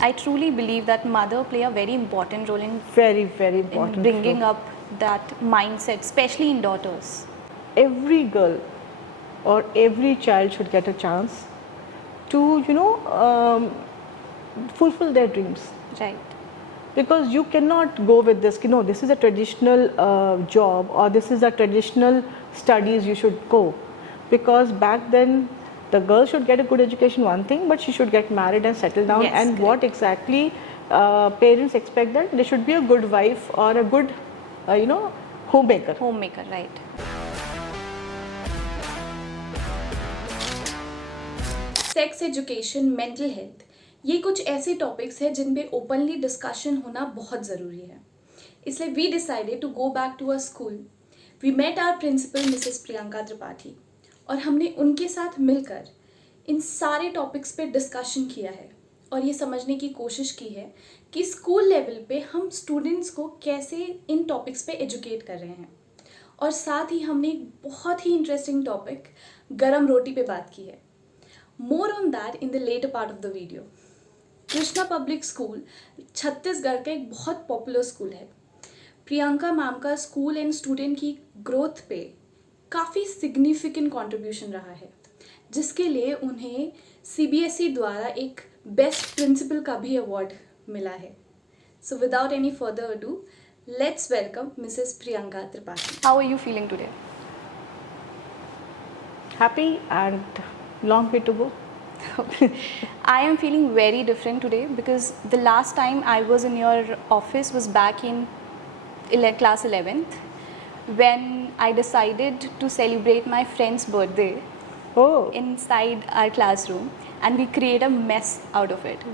I truly believe that mother play a very important role in Very, very important. bringing up that mindset, especially in daughters. Every girl or every child should get a chance to, fulfill their dreams. Right. Because you cannot go with this, this is a traditional job or this is a traditional studies you should go. Because back then, the girl should get a good education, one thing, but she should get married and settle down. Yes, and correct. what exactly parents expect that they should be a good wife or a good, homemaker. Homemaker, right. Sex education, mental health, ये कुछ ऐसे topics हैं जिन पे openly discussion होना बहुत ज़रूरी है. इसलिए we decided to go back to a school. We met our principal Mrs Priyanka Tripathi और हमने उनके साथ मिलकर इन सारे टॉपिक्स पे डिस्कशन किया है और ये समझने की कोशिश की है कि स्कूल लेवल पे हम स्टूडेंट्स को कैसे इन टॉपिक्स पे एजुकेट कर रहे हैं. और साथ ही हमने एक बहुत ही इंटरेस्टिंग टॉपिक गरम रोटी पे बात की है. More on that in the later part of the video. Krishna public school Chhattisgarh का एक बहुत पॉपुलर स्कूल है. प्रियंका मैम का स्कूल एंड स्टूडेंट की ग्रोथ पे काफ़ी सिग्निफिकेंट कंट्रीब्यूशन रहा है, जिसके लिए उन्हें CBSE द्वारा एक बेस्ट प्रिंसिपल का भी अवार्ड मिला है. So without any further ado, let's welcome Mrs Priyanka Tripathi. How are you feeling today? Happy and long way to go. I am feeling very different today because the last time I was in your office was back in class 11th when I decided to celebrate my friend's birthday Oh, inside our classroom, and we create a mess out of it.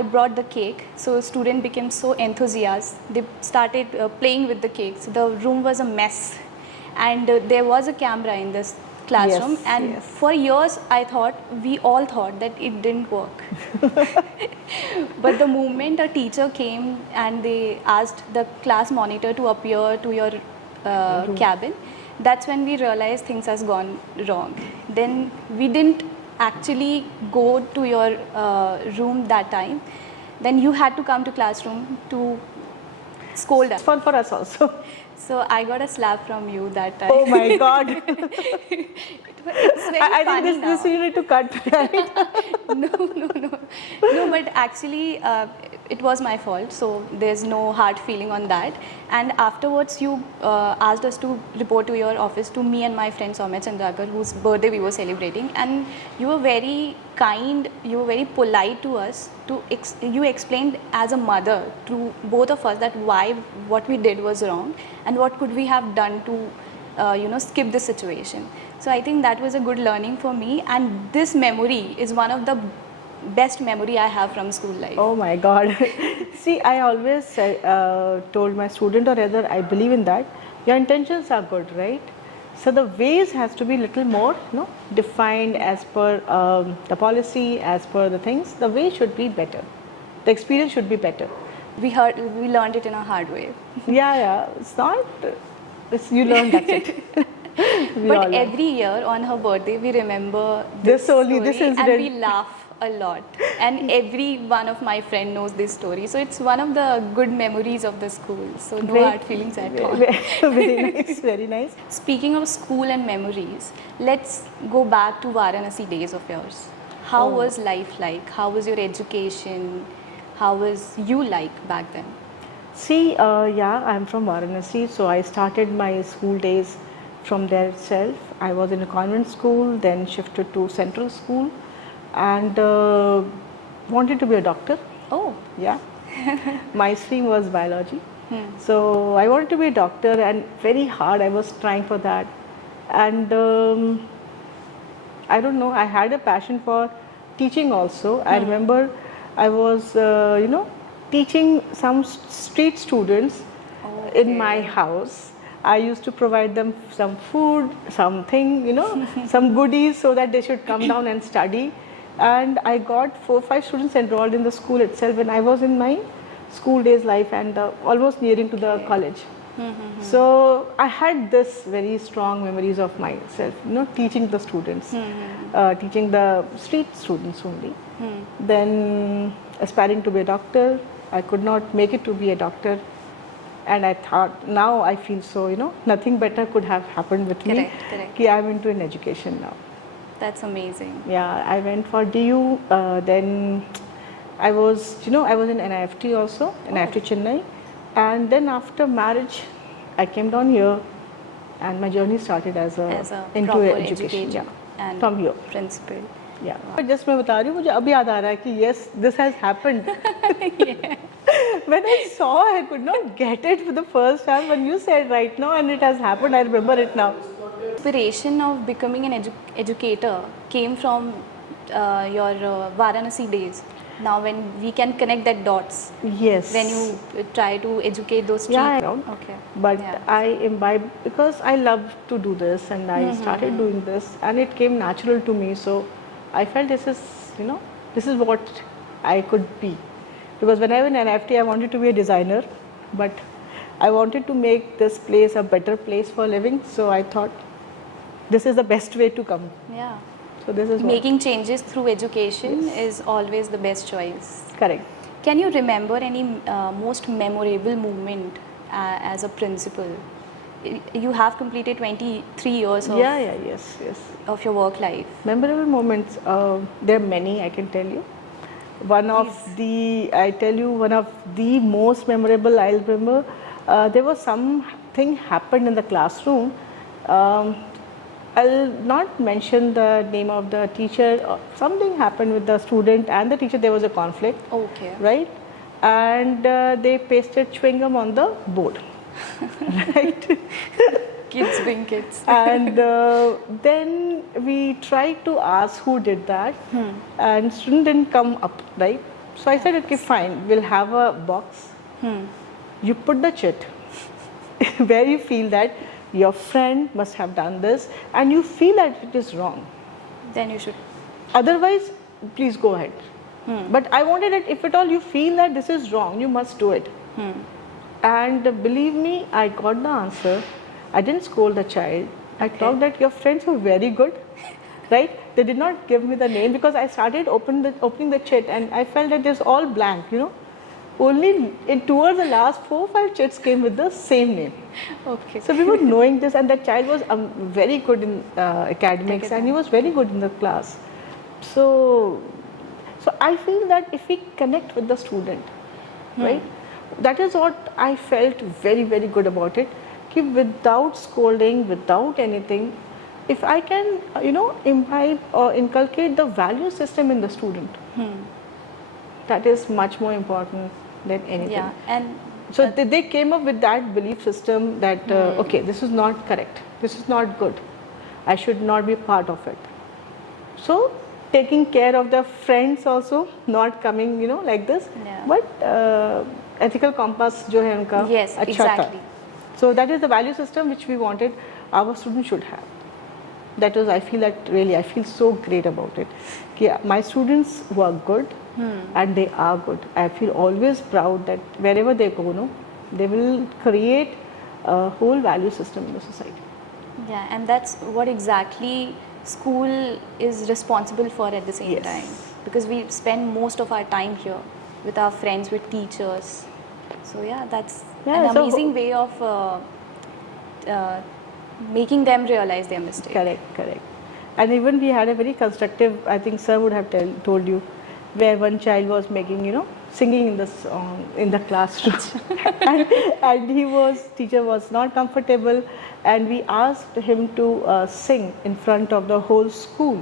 I brought the cake, so student became so enthusiastic. They started playing with the cake. So the room was a mess, and there was a camera in this classroom. Yes, and yes. for years we all thought that it didn't work. But the moment a teacher came and they asked the class monitor to appear to your cabin, that's when we realized things has gone wrong. Then we didn't actually go to your room that time. Then you had to come to classroom to scold us. fun for us also. So I got a slap from you that time. Oh my God. It's very I funny think this now. you need to cut, right? No, but actually it was my fault, so there's no hard feeling on that. And afterwards you asked us to report to your office, to me and my friend Soumya Chandrakar, whose birthday we were celebrating, and you were very kind, you were very polite to us. You explained as a mother to both of us that why what we did was wrong and what could we have done to skip this situation. So I think that was a good learning for me, and this memory is one of the best memory I have from school life. Oh my God. See, I always told my student, or rather I believe in that, your intentions are good, right? So the ways has to be little more defined as per the policy, as per the things. The way should be better. The experience should be better. We learned it in a hard way. Yeah. It's not, you learn, that's it. We all But learn. every year on her birthday, we remember This story incident. and we laugh a lot. And every one of my friend knows this story. So it's one of the good memories of the school. So no hard feelings at all. Very nice, very nice. Speaking of school and memories, let's go back to Varanasi days of yours. How was life like? How was your education? How was you like back then? See, I'm from Varanasi, so I started my school days from there itself. I was in a convent school, then shifted to central school, and wanted to be a doctor. Oh, Yeah. My stream was biology. So I wanted to be a doctor, and very hard I was trying for that. And I don't know, I had a passion for teaching also. I remember I was, teaching some street students in my house. I used to provide them some food, something, some goodies so that they should come down and study. And I got 4-5 students enrolled in the school itself when I was in my school days life and almost nearing to the college. So I had this very strong memories of myself, teaching the students, teaching the street students only. Then aspiring to be a doctor, I could not make it to be a doctor, and I thought, now I feel so, nothing better could have happened with me. Correct. Ki I'm into an education now. That's amazing. Yeah, I went for DU. Then I was, I was in NIFT also, NIFT Chennai. And then after marriage, I came down here, and my journey started as a into proper education. Yeah, and from here. principal. Yeah. But just मैं बता रही हूँ, मुझे अभी याद आ रहा है कि yes, this has happened. When I saw, I could not get it for the first time. When you said right now, and it has happened, I remember it now. Inspiration of becoming an educator came from your Varanasi days. Now, when we can connect that dots, Yes. when you try to educate those street. Yeah, around. Okay. But Yeah. I imbibe because I love to do this, and I started doing this, and it came natural to me. So I felt this is, this is what I could be. Because when I was in NFT, I wanted to be a designer, but I wanted to make this place a better place for living. So I thought this is the best way to come. Yeah. So this is Making changes through education is always the best choice. correct. Can you remember any most memorable moment as a principal? You have completed 23 years of, Yes. of your work life. Memorable moments, there are many, I can tell you. One of the most memorable, I'll remember, there was something happened in the classroom. I'll not mention the name of the teacher. Something happened with the student and the teacher. There was a conflict. Okay. Right? And they pasted chewing gum on the board. Right? Kids being kids. And then we tried to ask who did that, and student didn't come up, right? So I said, okay, fine, we'll have a box. You put the chit where you feel that your friend must have done this, and you feel that it is wrong. Then you should. Otherwise, please go ahead. But I wanted it, if at all you feel that this is wrong, you must do it. And believe me, I got the answer. I didn't scold the child. I talked that your friends were very good, right? They did not give me the name because I started opening the chit, and I felt that there's all blank, Only towards the last 4 or 5 chits came with the same name. Okay. So we were knowing this, and that child was very good in academics, and he was very good in the class. So I feel that if we connect with the student, right, that is what I felt very, very good about it. Ki without scolding, without anything, if I can, imbibe or inculcate the value system in the student, that is much more important than anything. Yeah. And So they came up with that belief system that, okay, this is not correct, this is not good, I should not be part of it. So taking care of the friends also, not coming, like this, Yeah. but ethical compass जो है उनका Yes, अच्छा था. exactly. So that is the value system which we wanted our students should have. That was, I feel that really, I feel so great about it. कि my students who are good, and they are good. I feel always proud that wherever they go, they will create a whole value system in the society. yeah, and that's what exactly school is responsible for at the same Yes. time. Because we spend most of our time here with our friends, with teachers. So yeah, that's Yeah, an so amazing way of making them realize their mistake. Correct. And even we had a very constructive, I think sir would have told you, where one child was making, singing in the song in the classroom, and teacher was not comfortable, and we asked him to sing in front of the whole school.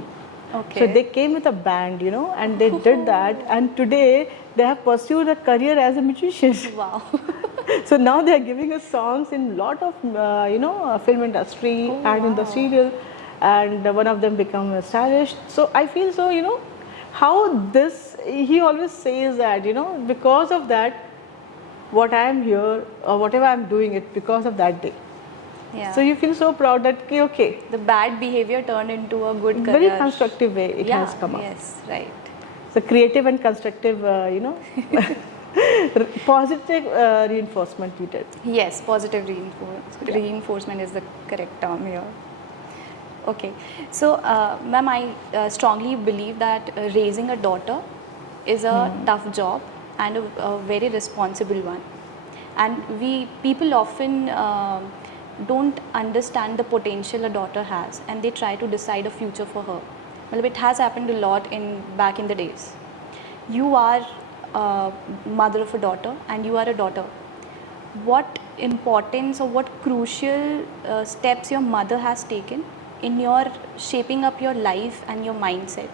Okay. So they came with a band, and they did that, and today they have pursued a career as a musician. Wow. So now they are giving us songs in lot of film industry and in the serial, and one of them become stylish. So I feel so, how this, he always says that, because of that, what I am here or whatever I am doing it because of that day. Yeah. So you feel so proud that okay, The bad behavior turned into a good career. very constructive way it Yeah, has come up. Yes, right. So creative and constructive, Positive reinforcement we did. Yes, positive reinforcement is the correct term here. Okay, so ma'am, I strongly believe that raising a daughter is a tough job and a very responsible one. And people often don't understand the potential a daughter has, and they try to decide a future for her. Well, it has happened a lot back in the days. You are a mother of a daughter, and you are a daughter. What importance or what crucial steps your mother has taken in your shaping up your life and your mindset,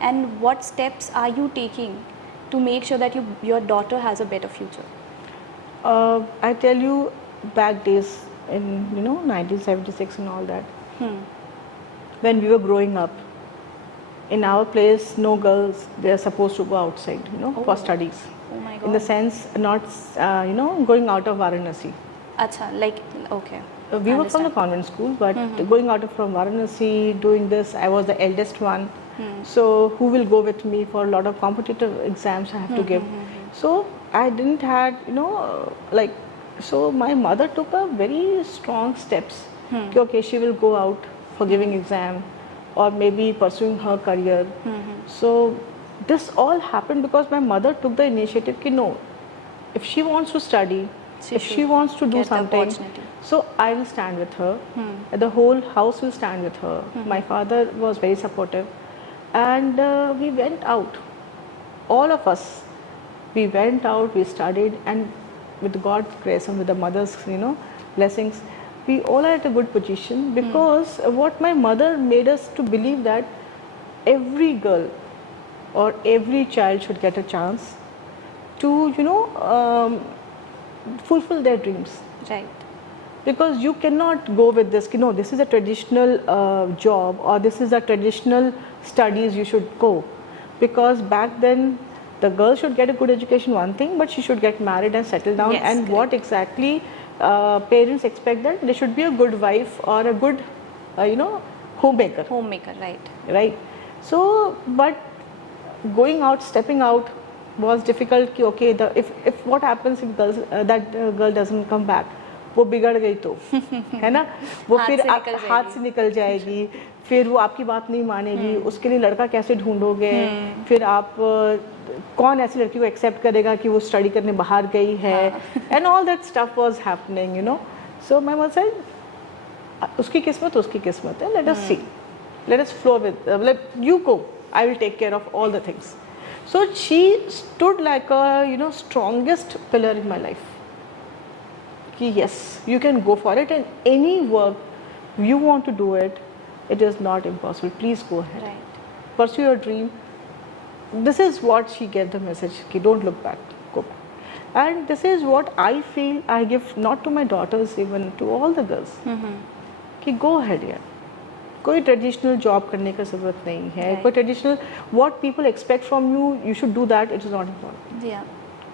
and what steps are you taking to make sure that your daughter has a better future? I tell you, back days in 1976 and all that, when we were growing up, in our place, no girls, they are supposed to go outside, for studies. Oh my God. In the sense, not going out of Varanasi. Acha, like, okay. We were from the convent school, but going out from Varanasi, doing this, I was the eldest one. So who will go with me for a lot of competitive exams I have to give? So I didn't had, so my mother took a very strong steps. Okay, she will go out for giving exam or maybe pursuing her career. So this all happened because my mother took the initiative ki no, if she wants to study, if she wants to do something, so I will stand with her. The whole house will stand with her. My father was very supportive, and we went out, all of us. We went out, we studied, and with God's grace and with the mother's blessings, we all are at a good position, because what my mother made us to believe that every girl or every child should get a chance to fulfill their dreams. Right. Because you cannot go with this, this is a traditional job or this is a traditional studies you should go. Because back then the girl should get a good education, one thing, but she should get married and settle down. Yes, and correct. What exactly parents expect, that they should be a good wife or a good homemaker. Homemaker, right. Right. So, but going out, stepping out was difficult. Ki, okay, if what happens if that girl doesn't come back, वो बिगड़ गई तो है ना, वो फिर हाथ से निकल जाएगी, फिर वो आपकी बात नहीं मानेगी, उसके लिए लड़का कैसे ढूंढोगे, फिर आप कौन ऐसी लड़की को एक्सेप्ट करेगा कि वो स्टडी करने बाहर गई है, and all that stuff was happening, so my mother said उसकी किस्मत है, let us C, let us flow with, let you go, I will take care of all the things. So she stood like a strongest pillar in my life. Ki yes, you can go for it, and any work you want to do it is not impossible. Please go ahead. Right. Pursue your dream. This is what she gave the message. Ki don't look back, go back. And this is what I feel I give not to my daughters, even to all the girls. Ki go ahead, yeah. कोई traditional job करने का ज़रूरत नहीं है, कोई traditional what people expect from you, you should do that, it is not important.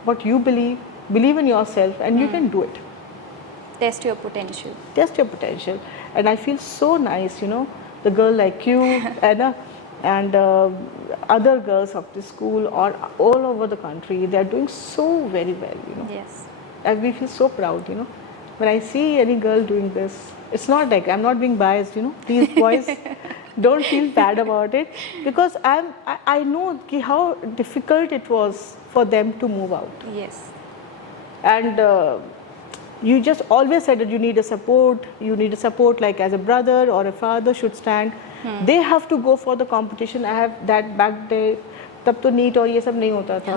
What you believe in yourself and you can do it. Test your potential. Test your potential. And I feel so nice, the girl like you and other girls of the school or all over the country, they are doing so very well, Yes. And we feel so proud, when I see any girl doing this. It's not like I'm not being biased, Please, boys, don't feel bad about it, because I know how difficult it was for them to move out. Yes. And you just always said that you need a support. You need a support, like as a brother or a father should stand. They have to go for the competition. I have that back day. तब तो NEET और ये सब नहीं होता था.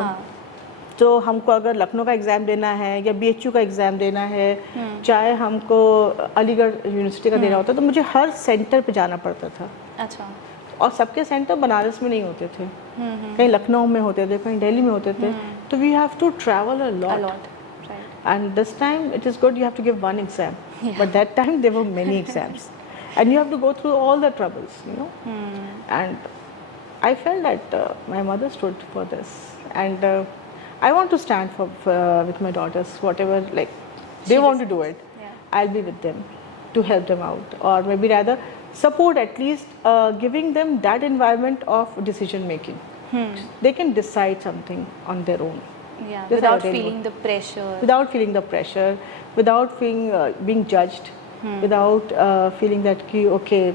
तो हमको अगर लखनऊ का एग्ज़ाम देना है या BHU का एग्ज़ाम देना है, चाहे हमको अलीगढ़ यूनिवर्सिटी का देना होता, तो मुझे हर सेंटर पे जाना पड़ता था. अच्छा. और सबके सेंटर बनारस में नहीं होते थे, कहीं लखनऊ में होते थे, कहीं दिल्ली में होते थे. तो we have to travel a lot. And this time it is good, you have to give one exam. But that time there were many exams. And you have to go through all the troubles, And I felt that my mother stood for this. And I want to stand with my daughters, whatever, like, they want to do it. I'll be with them to help them out. Or maybe rather, support, at least giving them that environment of decision making. They can decide something on their own. Yeah, This I without really feeling want. the pressure. Without feeling the pressure, without being judged, without feeling that okay,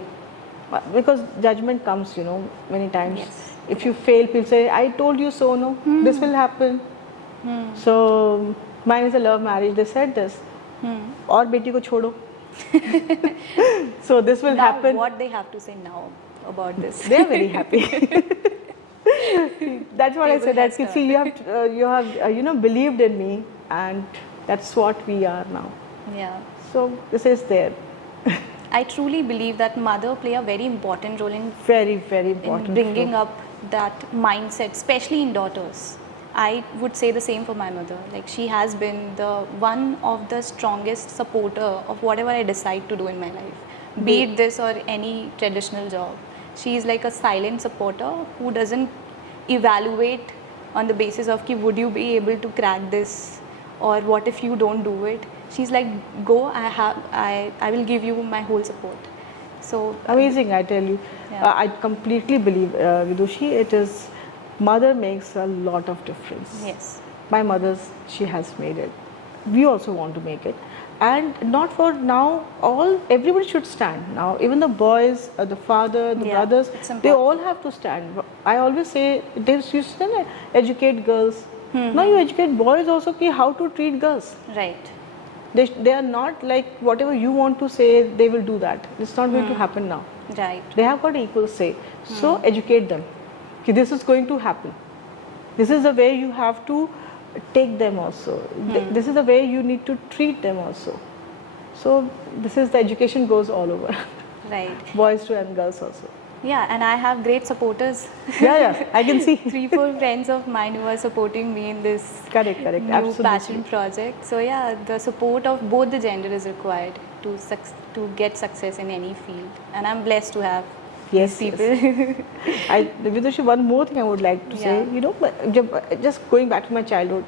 because judgment comes, many times. Yes. If you fail, people say, "I told you so." No, this will happen. So mine is a love marriage. They said this. और बेटी को छोड़ो. So this will Now, happen. what they have to say now about this? They are very happy. That's what I Table said. That has see, you have believed in me, and that's what we are now. Yeah. So this is there. I truly believe that mother play a very important role in Very, very important. bringing role. up that mindset, especially in daughters. I would say the same for my mother. Like, she has been the one of the strongest supporter of whatever I decide to do in my life, be it this or any traditional job. She is like a silent supporter who doesn't evaluate on the basis of ki, would you be able to crack this, or what if you don't do it. She's like, go, I will give you my whole support. So Amazing, I tell you. Yeah. I completely believe, Vidushi, mother makes a lot of difference. yes. My mother's, she has made it. We also want to make it. And not for now, everybody should stand now. Even the boys, the father, the Yeah, brothers, it's they important. all have to stand. I always say, you still educate girls. Now you educate boys also how to treat girls. Right. They are not like whatever you want to say, they will do that. It's not going to happen now. Right. They have got equal say. So educate them. This is going to happen. This is the way you have to take them also. This is the way you need to treat them also. So this is the education goes all over. Right. Boys to and girls also. Yeah, and I have great supporters. Yeah, I can see. 3-4 friends of mine who are supporting me in this Correct, new absolutely. passion project. So yeah, the support of both the gender is required to get success in any field, and I'm blessed to have Yes, these people. Vidushi, one more thing I would like to say, just going back to my childhood,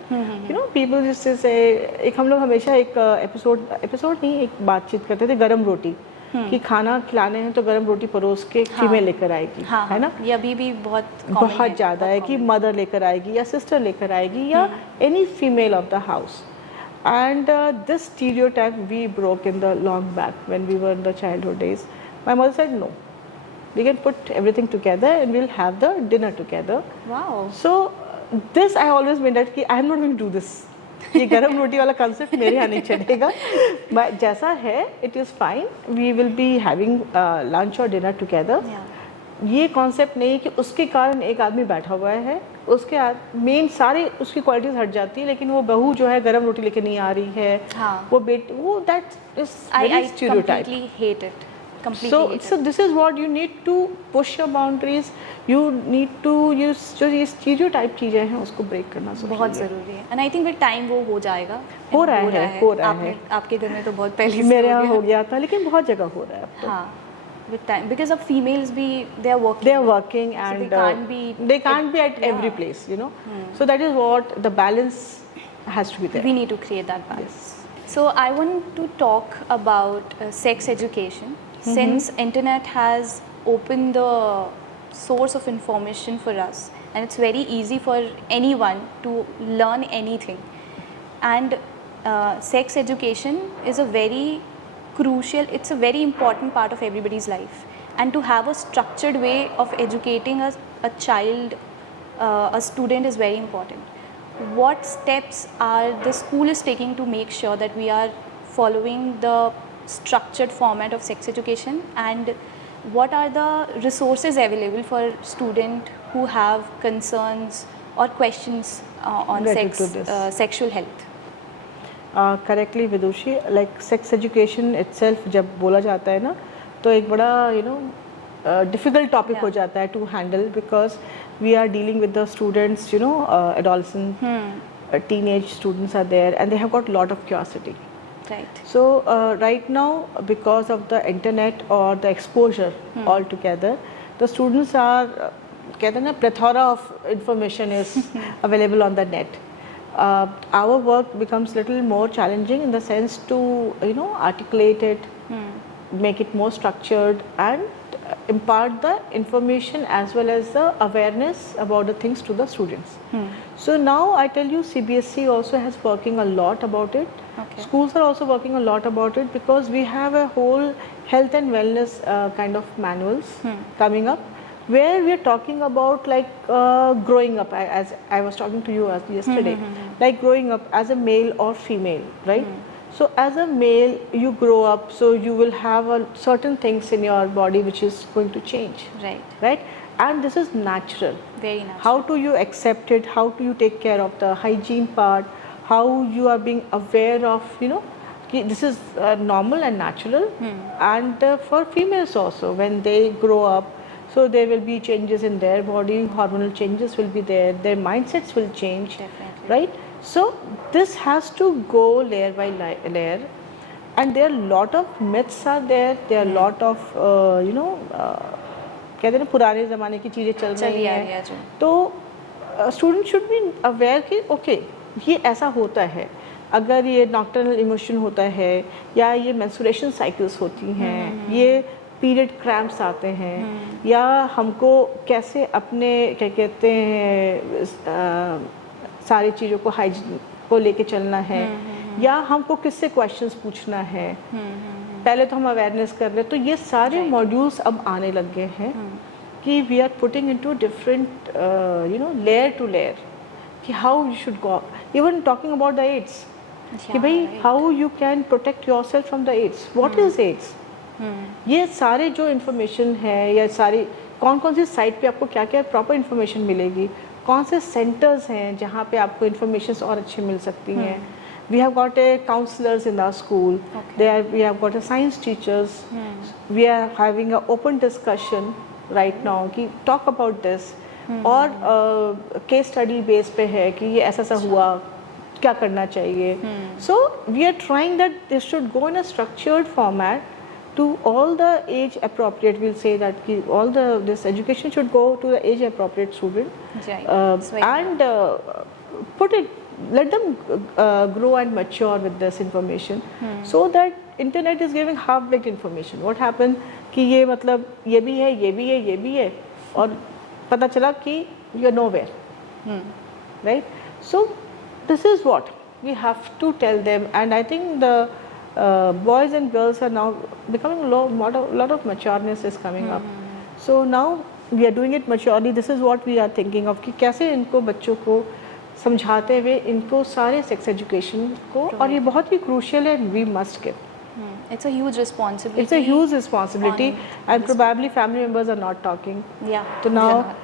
people used to say, हम लोग हमेशा एक episode नहीं, एक बातचीत करते थे गरम रोटी, कि खाना खिलाने हैं तो गरम रोटी परोस के फीमेल लेकर आएगी, है ना? ये अभी भी बहुत ज़्यादा है कि मदर लेकर आएगी या सिस्टर लेकर आएगी या any female of the house. And this stereotype we broke in the long back when we were in the childhood days. My mother said no. We can put everything together and we'll have the dinner together. Wow. So this I always meant that I am not going to do this. ये गरम रोटी वाला concept मेरे यहाँ नहीं चलेगा. जैसा है, it is fine. We will be having lunch or dinner together. Yeah. ये कॉन्सेप्ट नहीं कि उसके कारण एक आदमी बैठा हुआ है, उसके मेन सारे उसकी क्वालिटीज हट जाती है, लेकिन वो बहू जो है गरम रोटी लेके नहीं आ रही है, वो that is very stereotype. completely hate it. So this is what you need to push your boundaries. You need to use जो ये स्टीरियोटाइप चीजें हैं उसको ब्रेक करना बहुत ज़रूरी है. And I think with time वो हो जाएगा. हो रहा है. आपके घर में तो बहुत पहले से मेरे यहाँ हो गया था, लेकिन बहुत जगह हो रहा है अब तो. हाँ. With time, because of females they are working and so they can't be at every place, So that is what the balance has to be there. We need to create that balance. So I want to talk about sex education. Since internet has opened the source of information for us, and it's very easy for anyone to learn anything, and sex education is it's a very important part of everybody's life, and to have a structured way of educating a child, a student, is very important. What steps are the school is taking to make sure that we are following the structured format of sex education, and what are the resources available for students who have concerns or questions on sexual health? Correctly, Vidushi, like sex education itself जब बोला जाता है ना, तो एक बड़ा difficult topic हो जाता है to handle, because we are dealing with the students, adolescent, teenage students are there, and they have got a lot of curiosity. Right. So right now, because of the internet or the exposure altogether, the students are कहते हैं ना, plethora of information is available on the net. Our work becomes little more challenging in the sense to articulate it, make it more structured, and impart the information as well as the awareness about the things to the students. So now I tell you, CBSE also has working a lot about it. Okay. Schools are also working a lot about it, because we have a whole health and wellness kind of manuals coming up, where we are talking about like growing up, as I was talking to you yesterday, like growing up as a male or female, right? So as a male, you grow up, so you will have certain things in your body which is going to change, right? And this is natural. Very natural. How do you accept it? How do you take care of the hygiene part? How you are being aware of, this is normal and natural. And for females also, when they grow up, so there will be changes in their body, hormonal changes will be there, their mindsets will change. Definitely. Right? So this has to go layer by layer, and there are a lot of myths are there. There are a lot of कहते हैं ना पुराने ज़माने की चीज़ें चल रही हैं, तो स्टूडेंट शुड बी अवेयर कि ओके ये ऐसा होता है, अगर ये नॉक्टर्नल इमोशन होता है, या ये मेंस्ट्रुएशन साइकिल्स होती हैं, ये पीरियड क्रैम्प्स आते हैं, या हमको कैसे अपने क्या कहते हैं सारी चीज़ों को हाइजीन को लेके चलना है, या हमको किससे क्वेश्चंस पूछना है, पहले तो हम अवेयरनेस कर रहे हैं, तो ये सारे मॉड्यूल्स अब आने लग गए हैं कि we are putting into different layer to layer, कि how you should go, even talking about the AIDS, कि भाई how you can protect yourself from the AIDS, what is AIDS, ये सारे जो इन्फॉर्मेशन है, या सारी कौन कौन सी साइट पे आपको क्या क्या प्रॉपर इन्फॉर्मेशन मिलेगी, कौन से सेंटर्स हैं जहाँ पे आपको इन्फॉर्मेशन और अच्छी मिल सकती हैं. We have got a counselors in our school. There we have got a science teachers. We are having an open discussion right now कि talk about this. और case study base पे है कि ये ऐसा सा हुआ, क्या करना चाहिए. So we are trying that this should go in a structured format to all the age appropriate. We'll say that कि all this education should go to the age appropriate student. And put it. Let them grow and mature with this information, so that internet is giving half-baked information. What happened कि ये मतलब ये भी है, ये भी है, ये भी है, और पता चला कि you're nowhere, right? So this is what we have to tell them, and I think the boys and girls are now becoming a lot of matureness is coming up. So now we are doing it maturely. This is what we are thinking of कि कैसे इनको बच्चों को समझाते हुए इनको सारे sex education को, और ये बहुत ही क्रूशियल है, we must give. It's a huge responsibility. It's a huge responsibility, and probably family members are not talking. Yeah. So now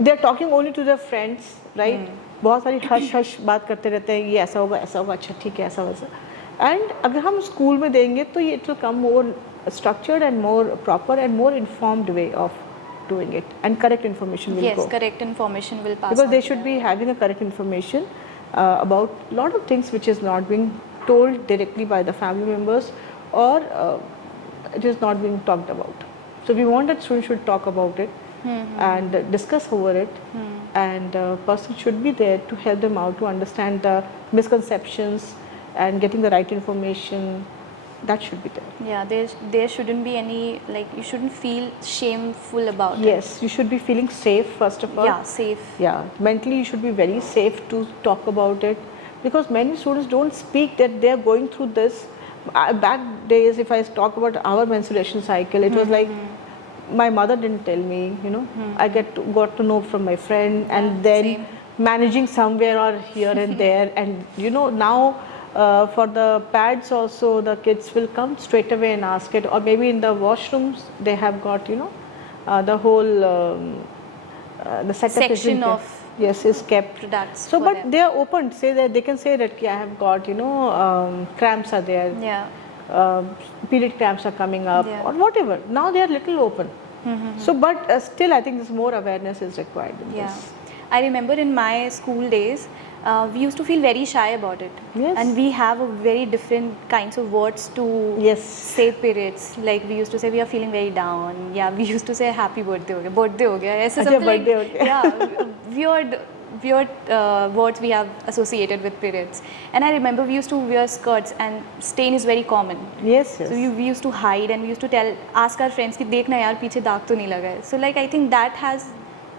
they're talking only to their friends, right? बहुत सारी hush hush बात करते रहते हैं, ये ऐसा होगा, अच्छा ठीक है, ऐसा वैसा. And अगर हम स्कूल में देंगे तो ये it will come more structured and more proper and more informed way of doing it, and correct information will go. Yes, correct information will pass. Because they should be having a correct information about a lot of things which is not being told directly by the family members, or it is not being talked about. So we want that students should talk about it and discuss over it, and person should be there to help them out to understand the misconceptions and getting the right information. That should be there. Yeah, there shouldn't be any, like, you shouldn't feel shameful about it. Yes, you should be feeling safe first of all. Yeah, safe. Yeah, mentally you should be very safe to talk about it, because many students don't speak that they are going through this. Back days, if I talk about our menstruation cycle, it was like my mother didn't tell me, I got to know from my friend, and then managing somewhere or here and there, and now for the pads also, the kids will come straight away and ask it, or maybe in the washrooms they have got the whole the setup Section of is kept products. So for but them. they are open, say that they can say that I have got cramps are there, period cramps are coming up, or whatever. Now they are little open. So but still I think this more awareness is required in this. I remember in my school days, we used to feel very shy about it. Yes. And we have a very different kinds of words to say periods. Like we used to say we are feeling very down. Yeah, we used to say happy birthday ho gaya, aise something like, birthday ho gaya. yeah, weird weird words we have associated with periods. And I remember we used to wear skirts, and stain is very common. Yes, yes. So we used to hide, and we used to ask our friends कि देखना यार पीछे दाग तो नहीं लगा है. So like I think that has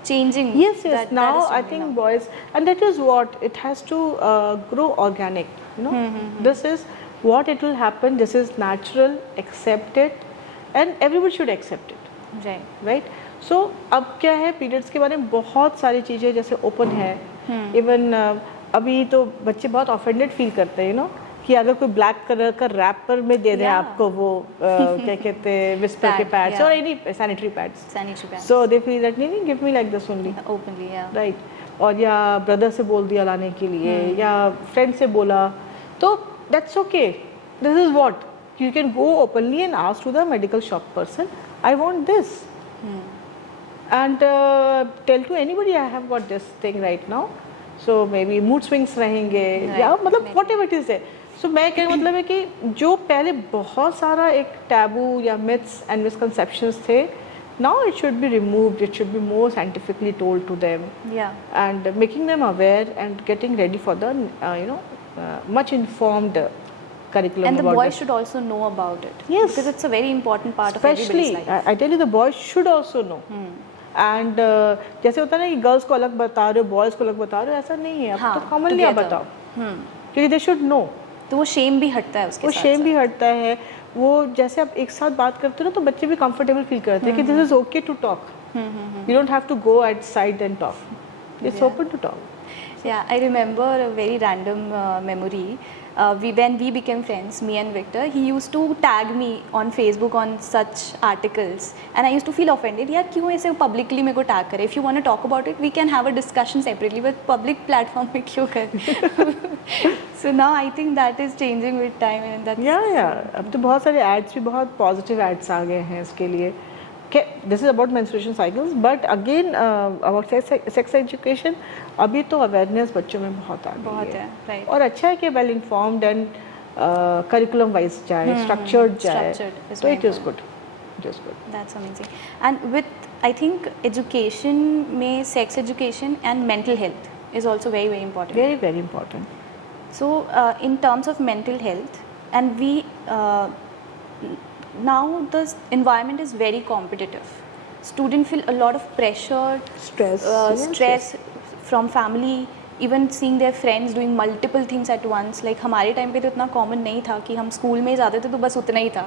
changing. Yes, yes. That Now is I changing think now. boys, and that is what it has to grow organic. You know, this is what it will happen. This is natural, accepted, and everyone should accept it. Right. Right. So अब क्या है periods के बारे में बहुत सारी चीज़ें जैसे open है. Even अभी तो बच्चे बहुत offended feel करते हैं, you know, कि अगर कोई ब्लैक कलर का रैपर में दे दे आपको वो क्या कहते हैं विस्पर के पैड्स और any sanitary pads, so they feel that नहीं give me like this only openly, right. और या ब्रदर से बोल दिया लाने के लिए या फ्रेंड से बोला, तो that's okay. This is what you can go openly and ask to the medical shop person, I want this, and tell to anybody I have got this thing right now. So may be mood swings रहेंगे या मतलब what ever it is है. सो मैं कहने मतलब है कि जो पहले बहुत सारा एक टैबू या मिथ्स एंड मिसकंसेप्शंस थे, now it should be removed, it should be more scientifically told to them, and making them aware and getting ready for the much informed curriculum. And the about boys this. should also know about it. Yes, because it's a very important part especially, of everybody's life. I tell you, the boys should also know. And जैसे होता है ना कि girls को अलग बता रहे हो, बॉयज को अलग बता रहे हो, ऐसा नहीं है. अब तो कॉमनली आप बताओ, क्योंकि दे शुड नो. तो वो शेम भी हटता है उसके साथ. वो शेम भी हटता है. वो जैसे आप एक साथ बात करते हो ना, तो बच्चे भी कंफर्टेबल फील करते हैं कि this is okay to talk. You don't have to go outside and talk. It's open to talk. Yeah, I remember a very random memory. When we became friends, me and Victor, he used to tag me on Facebook on such articles, and I used to feel offended. यार क्यों ऐसे publicly मेरे को tag करे? If you want to talk about it, we can have a discussion separately, but public platform पे क्यों करे? So now I think that is changing with time, and that's अब तो बहुत सारे ads भी बहुत positive ads आ गए हैं इसके लिए. This is about menstruation cycles, but again about sex education, अभी तो awareness बच्चों में बहुत आ गई है. right. और अच्छा है कि well informed and curriculum wise जाए, structured जाए, so it is good. It is good. That's amazing. And with, I think, education में sex education and mental health is also very very important. Very very important. So in terms of mental health, and we now the environment is very competitive. Students feel a lot of pressure, stress from family, even seeing their friends doing multiple things at once. Like हमारे time पे तो इतना common नहीं था कि हम school में जाते थे तो बस उतना ही था.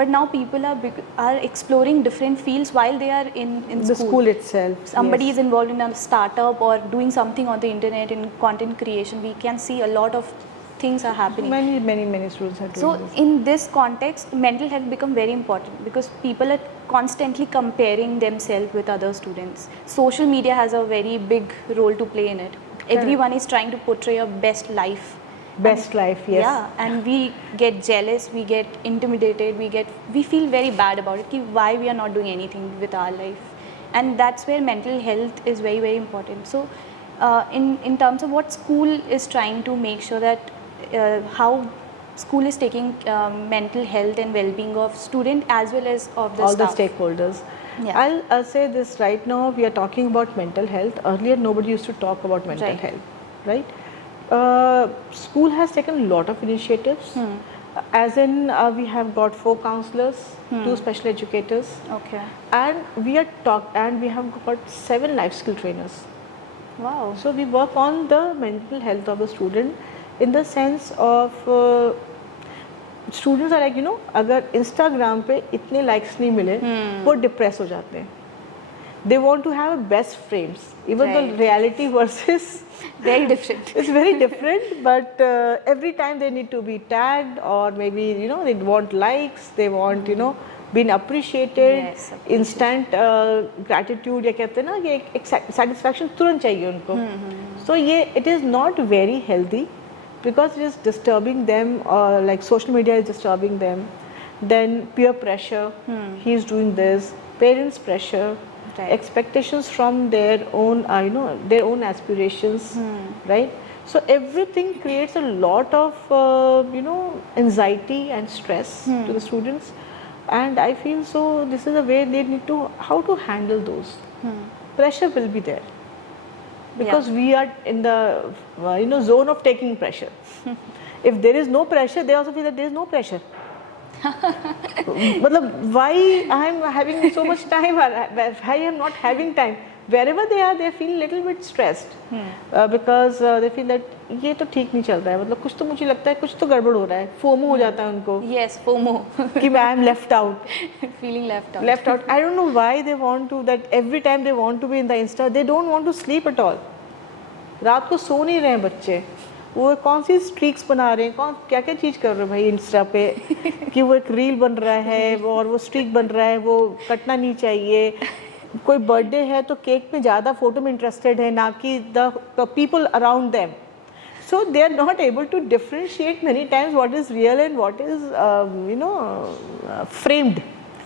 But now people are exploring different fields while they are in the school itself. Somebody is involved in a startup or doing something on the internet in content creation. We can see a lot of things are happening. Many students are doing So this. in this context, mental health become very important because people are constantly comparing themselves with other students. Social media has a very big role to play in it. Everyone is trying to portray a best life. Life, yes. Yeah, and we get jealous, we get intimidated, we feel very bad about it. Ki why we are not doing anything with our life, and that's where mental health is very very important. So, in terms of what school is trying to make sure that how school is taking mental health and well-being of student as well as of the all staff. the stakeholders. Yeah. I'll say this right now. We are talking about mental health. Earlier, nobody used to talk about mental Right. health, right? School has taken a lot of initiatives. As in, we have got 4 counselors, 2 special educators, Okay. and we have got 7 life skill trainers. Wow. So we work on the mental health of the student in the sense of students are like, अगर Instagram पे इतने likes नहीं मिले, वो depress हो जाते हैं. They want to have best frames, even though Right. reality versus Very different. it's very different. But every time they need to be tagged, or maybe they want likes, they want being appreciated, Yes, instant gratitude या कहते हैं ना कि एक satisfaction तुरंत चाहिए उनको. So it is not very healthy because it is disturbing them, or like social media is disturbing them. Then peer pressure, he is doing this, parents pressure. Right. Expectations from their own, their own aspirations, right? So everything creates a lot of, anxiety and stress to the students, and I feel so. This is a way they need to how to handle those. Pressure will be there. because we are in the zone of taking pressure. If there is no pressure, they also feel that there is no pressure. Matlab, why I am having so much time, why I am not having time. Wherever they are, they feel little bit stressed because they feel that ये तो ठीक नहीं चल रहा है, मतलब कुछ तो मुझे लगता है कुछ तो गड़बड़ हो रहा है. FOMO हो जाता है उनको. Yes, FOMO. कि I am left out. Feeling left out. Left out. I don't know why they want to, that every time they want to be in the Insta, they don't want to sleep at all. रात को सो नहीं रहे हैं बच्चे. वो कौन सी streaks बना रहे हैं, कौन क्या क्या चीज़ कर रहे हैं भाई इंस्टा पे कि वो एक रील बन रहा है और वो स्ट्रीक बन रहा है, वो कटना नहीं चाहिए. कोई बर्थडे है तो केक में ज़्यादा फोटो में इंटरेस्टेड है ना कि the people around them. So they are not able to differentiate many times what is real and what is framed.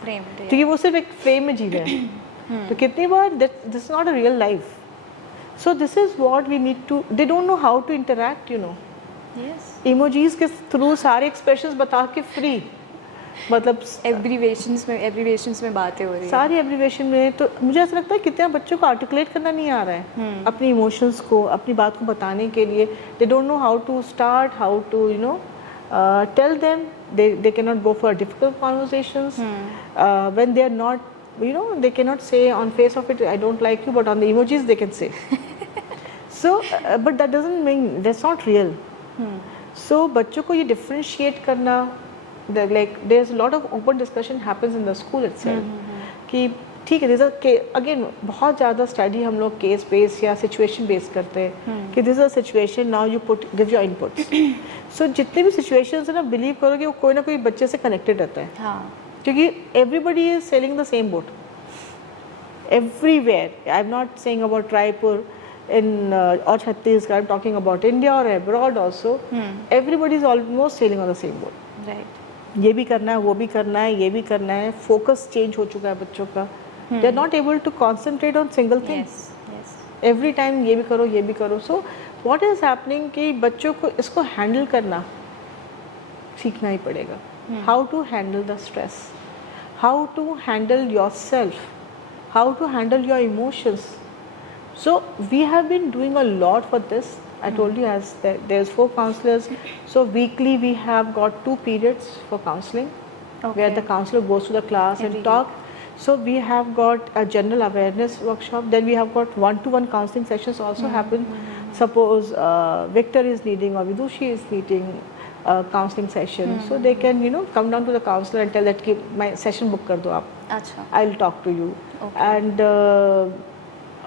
क्योंकि वो सिर्फ एक फ्रेम में जी रहे हैं. तो कितनी बार this is not a real life. So this is what we need to, they don't know how to interact, Yes. Emojis के through सारे expressions बता के free. मतलब abbreviations में बातें हो रही है. सारी abbreviation में तो मुझे ऐसा लगता है कितने बच्चों को articulate करना नहीं आ रहा है अपनी emotions को, अपनी बात को बताने के लिए. They don't know how to start, how to tell them. They cannot go for difficult conversations when they are not. They cannot say on face of it, I don't like you, but on the emojis they can say. So, but that doesn't mean that's not real. So, बच्चों को ये differentiate करना, like there's a lot of open discussion happens in the school itself. कि ठीक है, there's a again बहुत ज़्यादा study हम लोग case based या situation based करते हैं कि this is a situation, now you give your inputs. So जितने भी situations है ना, believe करो कि वो कोई ना कोई बच्चे से connected रहता है. हाँ. क्योंकि everybody is sailing the same boat everywhere. I'm not saying about Raipur in or Chhattisgarh. I'm talking about India or abroad also. Everybody is almost sailing on the same boat. Right. ये भी करना है, वो भी करना है, ये भी करना है. Focus change हो चुका है बच्चों का. They're not able to concentrate on single thing. Yes. Every time ये भी करो, ये भी करो. So what is happening कि बच्चों को इसको handle करना सीखना ही पड़ेगा. How to handle the stress, how to handle yourself, how to handle your emotions. So we have been doing a lot for this. I told you as there's 4 counselors. So weekly we have got 2 periods for counseling, where the counselor goes to the class and talk. So we have got a general awareness workshop. Then we have got one-to-one counseling sessions also happen. Suppose Victor is needing or Vidushi is needing counseling session, so they can come down to the counselor and tell that कि my session book कर दो आप. अच्छा. I'll talk to you. And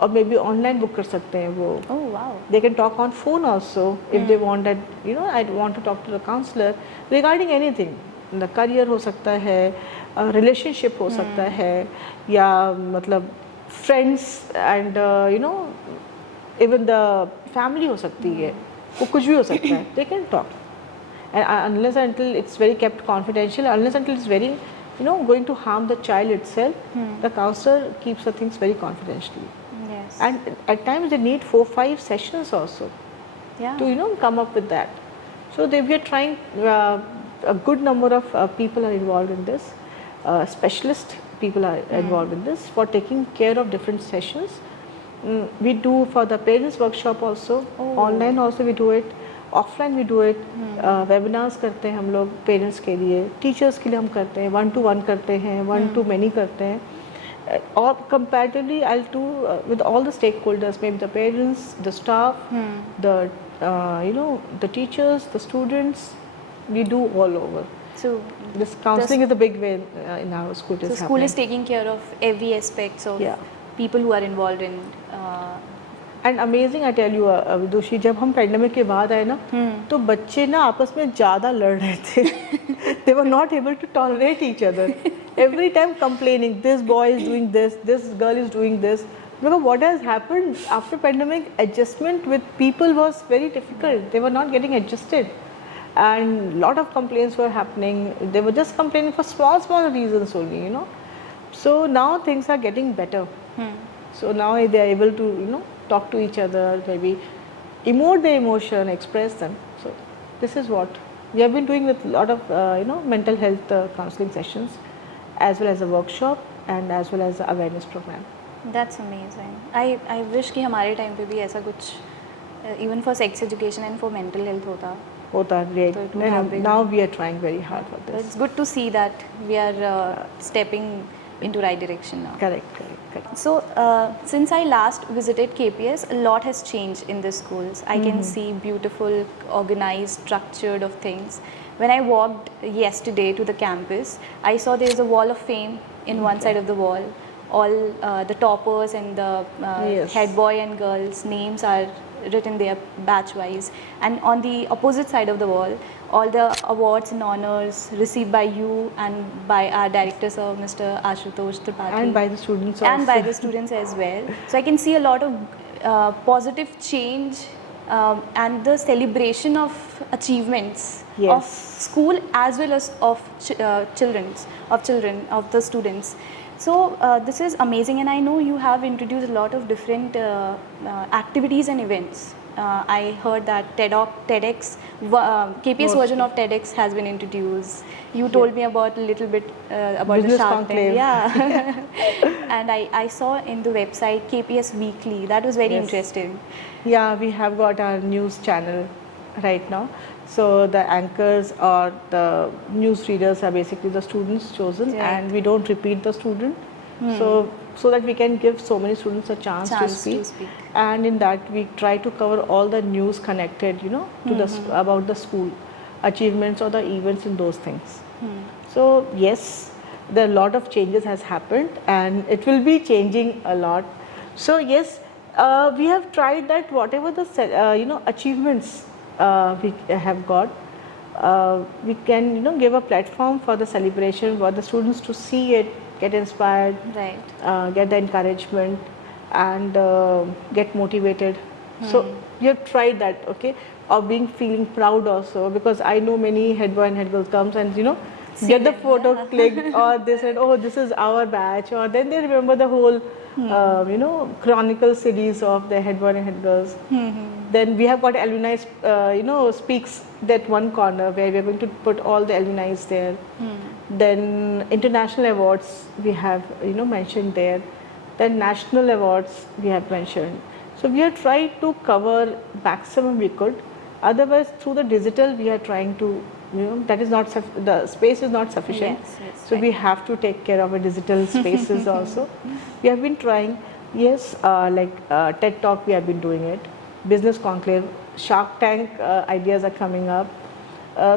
or maybe online book कर सकते हैं वो. Oh wow. They can talk on phone also if they want that. I want to talk to the counselor regarding anything. The career हो सकता है, relationship हो सकता है, या मतलब friends and even the family हो सकती है. वो कुछ भी हो सकता है. They can talk. And unless until it's very kept confidential, unless until it's very going to harm the child itself, the counselor keeps the things very confidentially. Yes. And at times they need 4-5 sessions also to come up with that. So we are trying, a good number of people are involved in this. Specialist people are involved in this for taking care of different sessions. We do for the parents workshop also. Online also we do it. Offline भी do it. Webinars करते हैं हम लोग parents के लिए, teachers के लिए हम करते हैं, 1-to-1 करते हैं, 1-to-many करते हैं. और comparatively I'll do with all the stakeholders, maybe the parents, the staff, the teachers, the students. We do all over. So this counseling is a big way in our school. So school is taking care of every aspects of people who are involved in. And amazing I tell you Vidushi, जब हम pandemic के बाद आए ना तो बच्चे ना आपस में ज़्यादा लड़ रहे थे. They were not able to tolerate each other. Every time complaining, this boy is doing this girl is doing this. Because what has happened after pandemic, adjustment with people was very difficult. They were not getting adjusted, and lot of complaints were happening. They were just complaining for small reasons only, So now things are getting better. So now they are able to talk to each other, maybe emote their emotion, express them. So this is what we have been doing with a lot of mental health counseling sessions, as well as a workshop and as well as the awareness program. That's amazing. I wish कि हमारे time पे भी ऐसा कुछ even for sex education and for mental health होता great. So it would have been- Now we are trying very hard for this. It's good to see that we are stepping into right direction now. Correct. So, since I last visited KPS, a lot has changed in the schools. I can see beautiful, organized, structured of things. When I walked yesterday to the campus, I saw there is a wall of fame in one side of the wall. All the toppers and the Yes. head boy and girls' names are written there batch-wise. And on the opposite side of the wall, all the awards and honors received by you and by our director, sir, Mr. Ashutosh Tripathi. And by the students also. And by the students as well. So I can see a lot of positive change and the celebration of achievements Yes. of school as well as of children, of the students. So this is amazing, and I know you have introduced a lot of different activities and events. I heard that TEDx, KPS version of TEDx has been introduced. You told me about a little bit about Business the Shark conclave. Tank. Yeah. And I saw in the website KPS Weekly. That was very Yes. interesting. Yeah, we have got our news channel right now. So the anchors or the news readers are basically the students chosen, Right. and we don't repeat the student. So that we can give so many students a chance to speak. And in that we try to cover all the news connected, to the about the school achievements or the events in those things. So yes, there a lot of changes has happened, and it will be changing a lot. So yes, we have tried that whatever the achievements we have got, we can give a platform for the celebration for the students to see it, get inspired, Right. get the encouragement, and get motivated. So we have tried that, okay, of feeling proud also, because I know many head boy and head girl comes and get the them, photo clicked, or they said, oh, this is our batch, or then they remember the whole chronicle series of the head boy and head girls. Then we have got alumni speaks that one corner where we are going to put all the alumni there. Then international awards we have mentioned there. Then national awards we have mentioned. So we have tried to cover maximum we could. Otherwise, through the digital we are trying to, that is not the space is not sufficient. Yes, So we have to take care of our digital spaces also. We have been trying. Yes, TED Talk we have been doing it. Business conclave, Shark Tank ideas are coming up.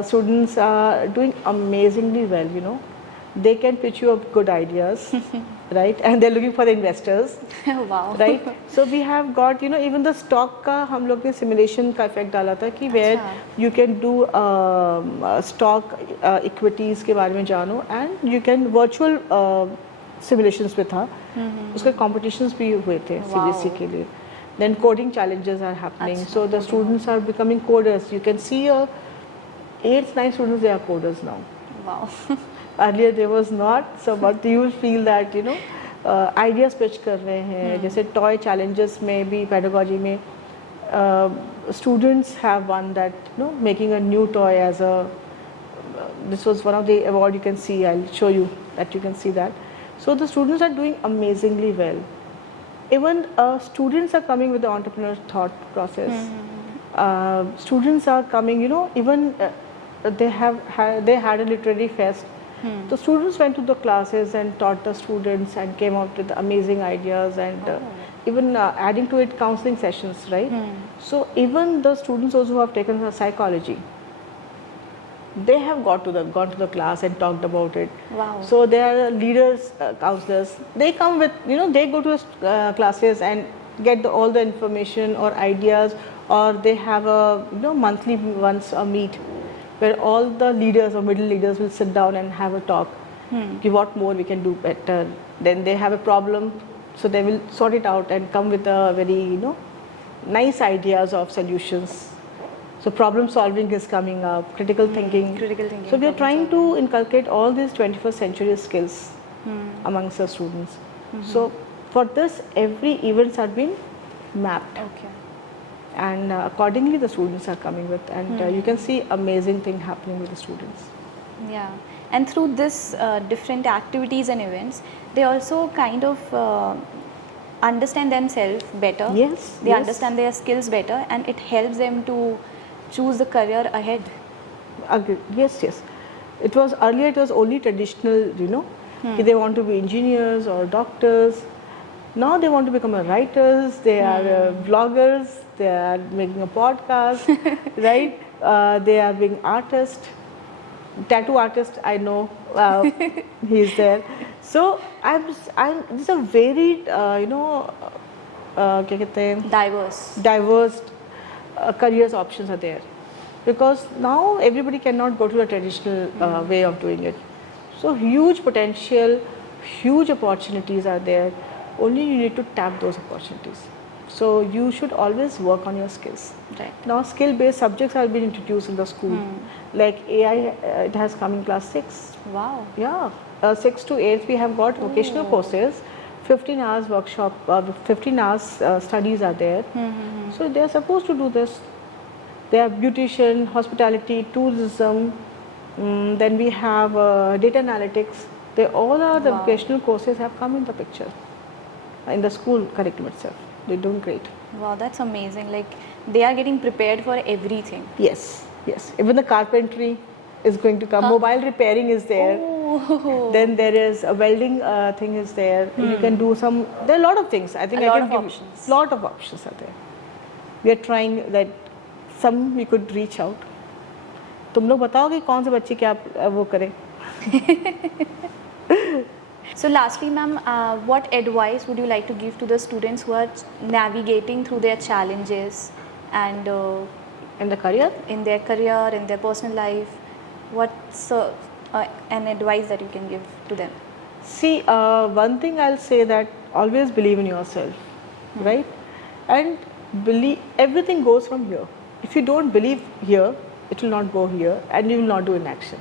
Students are doing amazingly well. They can pitch you up good ideas, right? And they're looking for the investors. Wow. Right? So we have got, even the stock का हम लोग ने simulation का effect डाला था कि where you can do stock equities के बारे में जानो, and you can virtual simulations में था. उसके competitions भी हुए थे CBSE के लिए. Then coding challenges are happening. So the students are becoming coders. You can see 8th, 9th students, they are coders now. Wow. Earlier there was not, so but you will feel that ideas pitch कर रहे हैं. जैसे toy challenges में भी pedagogy में students have won that, making a new toy as a this was one of the award you can see. I'll show you that you can see that. So the students are doing amazingly well. Even students are coming with the entrepreneur thought process. Students are coming, even they had a literary fest. The students went to the classes and taught the students and came out with amazing ideas, and even adding to it counseling sessions, right? So even the students also who have taken the psychology, they have gone to the class and talked about it. Wow. So they are leaders, counselors. They come with, they go to classes and get all the information or ideas, or they have a monthly once a meet where all the leaders or middle leaders will sit down and have a talk. What more we can do better. Then they have a problem, so they will sort it out and come with a very nice ideas of solutions. So problem solving is coming up, critical thinking. So we are trying to inculcate all these 21st century skills amongst the students. So for this, every events are being mapped. Okay. And accordingly the students are coming with, and you can see amazing thing happening with the students. Yeah, and through this different activities and events, they also kind of understand themselves better. Yes, They yes. understand their skills better, and it helps them to choose the career ahead. Agree. Yes, yes. It was earlier. It was only traditional, कि they want to be engineers or doctors. Now they want to become a writers. They are vloggers. They are making a podcast, right? They are being artists. Tattoo artist, I know, he's there. So These are very, क्या कहते हैं, diverse careers options are there, because now everybody cannot go to a traditional way of doing it. So huge potential, huge opportunities are there. Only you need to tap those opportunities. So you should always work on your skills. Right. Now skill-based subjects are being introduced in the school. Like AI, it has come in class 6. Wow. Yeah, 6 to 8 we have got vocational courses. 15 hours workshop, 15 hours studies are there. So they are supposed to do this. They have beautician, hospitality, tourism. Then we have data analytics. They all are the vocational courses have come in the picture in the school curriculum itself. They're doing great. Wow, that's amazing. Like they are getting prepared for everything. Yes, yes. Even the carpentry is going to come. Mobile repairing is there. Oh. Then there is a welding thing is there. You can do some. There are a lot of things. I think A I lot can of give options. lot of options are there. We are trying that. Some we could reach out. तुम लोग बताओगे कौन से बच्चे क्या वो करें? So lastly, ma'am, what advice would you like to give to the students who are navigating through their challenges and In the career? in their career, in their personal life? What's an advice that you can give to them? See, one thing I'll say that always believe in yourself, right? And believe everything goes from here. If you don't believe here, it will not go here, and you will not do in action.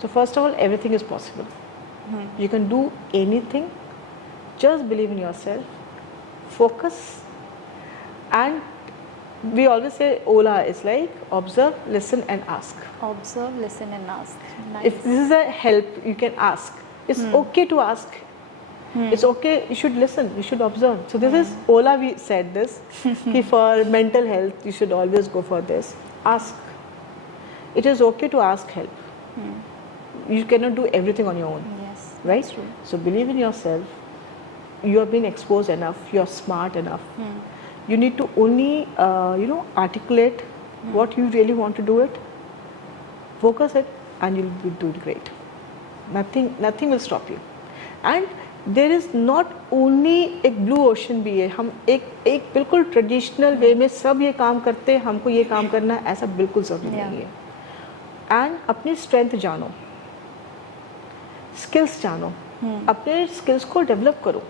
So first of all, everything is possible. You can do anything. Just believe in yourself. Focus, and we always say OLA is like observe, listen, and ask. Observe, listen, and ask. Nice. If this is a help, you can ask. It's okay to ask. It's okay. You should listen. You should observe. So this is Ola. We said this. कि for mental health, you should always go for this. Ask. It is okay to ask help. You cannot do everything on your own. Yes, Right? that's true. So believe in yourself. You have been exposed enough. You are smart enough. You need to only, articulate what you really want to do it. Focus it, and you'll be doing great. Nothing will stop you. And there is not only एक blue ocean भी है. हम एक बिल्कुल traditional way में सब ये काम करते हैं. हमको ये काम करना है, ऐसा बिल्कुल ज़रूरी नहीं है. And अपनी strength जानो, skills जानो, अपने skills को develop करो.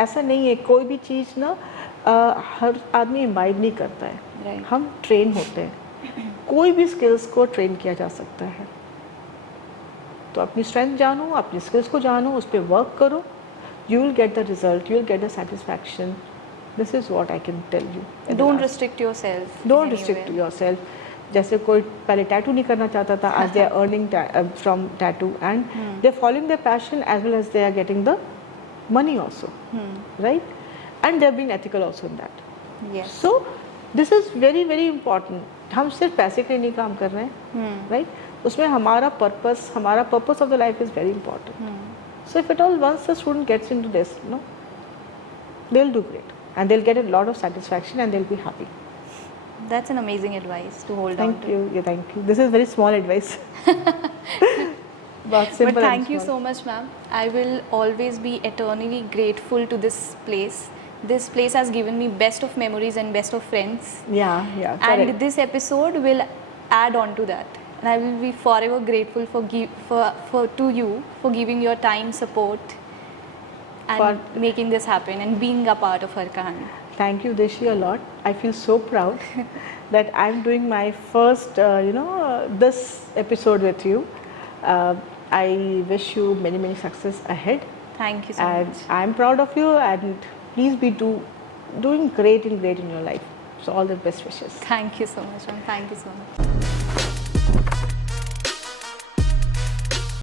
ऐसा नहीं है कोई भी चीज़ ना हर आदमी इम्बाइब नहीं करता है. Right. हम ट्रेन होते हैं. कोई भी स्किल्स को ट्रेन किया जा सकता है. तो अपनी स्ट्रेंथ जानो, अपनी स्किल्स को जानो, उस पर वर्क करो. You will get the result, you will get the satisfaction. This is what I can tell you. Don't restrict yourself. Don't restrict yourself. जैसे कोई पहले टैटू नहीं करना चाहता था, आज they are earning from tattoo and they are following their passion as well as they are getting the money also, right? And they are being ethical also in that. Yes. So this is very very important. हम सिर्फ पैसे के लिए नहीं काम कर रहे हैं, right? उसमें हमारा purpose of the life is very important. So if at all once the student gets into this, they'll do great and they'll get a lot of satisfaction and they'll be happy. That's an amazing advice to hold on Thank to. you. Yeah, thank you. This is very small advice. But simple. But and thank you small. so much, ma'am. I will always be eternally grateful to this place. This place has given me best of memories and best of friends. Yeah, And correct. this episode will add on to that. And I will be forever grateful to you for giving your time, support, and making this happen and being a part of her kahani. Thank you, Deshi, a lot. I feel so proud that I'm doing my first, this episode with you. I wish you many, many success ahead. Thank you so And much. I'm proud of you, and please be doing great in your life. So all the best wishes. Thank you so much, ma'am. Thank you so much.